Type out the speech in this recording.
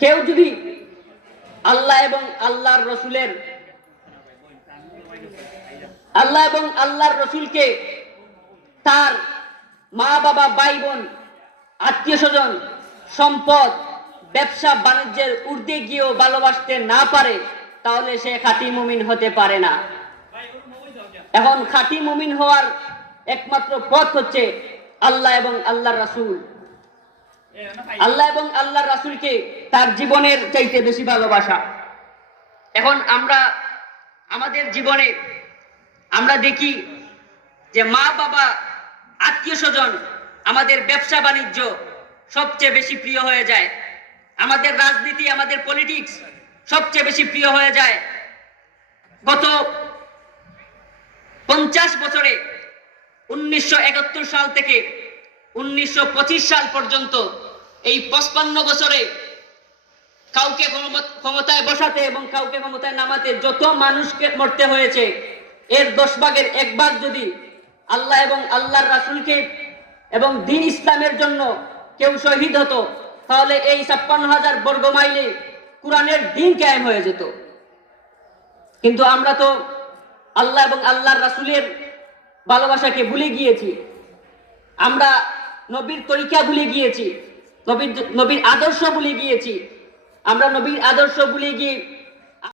কেউ যদি আল্লাহ এবং আল্লাহর রসুলকে তার মা বাবা, ভাই বোন, আত্মীয় স্বজন, সম্পদ, ব্যবসা বাণিজ্যের ঊর্ধ্বে গিয়েও ভালোবাসতে না পারে, তাহলে সে খাঁটি মুমিন হতে পারে না। এখন খাঁটি মুমিন হওয়ার একমাত্র পথ হচ্ছে আল্লাহ এবং আল্লাহর রাসূল। আল্লাহ এবং আল্লাহর রাসূলকে তার জীবনের চাইতে বেশি ভালোবাসা। এখন আমরা আমাদের জীবনে আমরা দেখি যে মা বাবা, আত্মীয় স্বজন, আমাদের ব্যবসা বাণিজ্য সবচেয়ে বেশি প্রিয় হয়ে যায়। আমাদের রাজনীতি, আমাদের পলিটিক্স সবচেয়ে বেশি প্রিয় হয়ে যায়। গত 50 বছরে 1971 সাল থেকে 1925 সাল পর্যন্ত এই 55 বছরে কাউকে ক্ষমতায় বসাতে এবং কাউকে ক্ষমতায় নামাতে যত মানুষকে মরতে হয়েছে, এর 10 ভাগের 1 ভাগ যদি আল্লাহ এবং আল্লাহর রাসূলকে এবং দ্বীন ইসলামের জন্য কেউ শহীদ হতো, তাহলে এই 56,000 বর্গ মাইলে কোরআনের দ্বীন কায়েম হয়ে যেত। কিন্তু আমরা তো আল্লাহ এবং আল্লাহর রাসূলের ভালোবাসাকে ভুলে গিয়েছি। আমরা নবীর তরিকা ভুলে গিয়েছি, নবীর আদর্শ ভুলে গিয়েছি। আমরা নবীর আদর্শ ভুলে গিয়ে